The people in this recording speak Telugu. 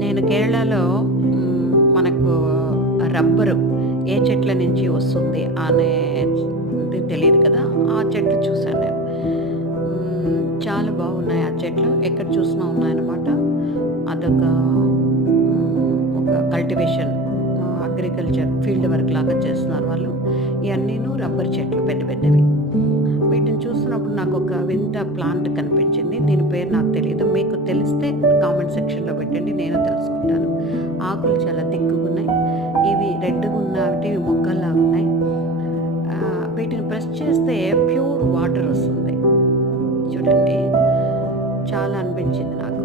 నేను కేరళలో మనకు రబ్బరు ఏ చెట్ల నుంచి వస్తుంది అనేది తెలీదు కదా! ఆ చెట్లు చూసాను నేను. చాలా బాగున్నాయి ఆ చెట్లు. ఎక్కడ చూసినా ఉన్నాయన్నమాట. అదొక ఒక కల్టివేషన్ అగ్రికల్చర్ ఫీల్డ్ వర్క్ లాగా చేస్తున్నారు వాళ్ళు. ఇయన్నీను రబ్బర్ చెట్లు పెద్ద పెద్దవి. వీటిని చూస్తున్నప్పుడు నాకొక వింత ప్లాంట్ కనిపించింది. దీని పేరు నాకు తెలీదు. మీకు తెలిస్తే కామెంట్ సెక్షన్‌లో పెట్టండి. నేను తెలుసుకుంటాను. ఆకులు చాలా థిక్‌గున్నాయి. ఇవి రెడ్‌గున్నవి మొగ్గల్లాగున్నాయి. వీటిని ప్రెస్ చేస్తే ప్యూర్ వాటర్ వస్తుంది. చూడండి. చాలా అనిపించింది నాకు.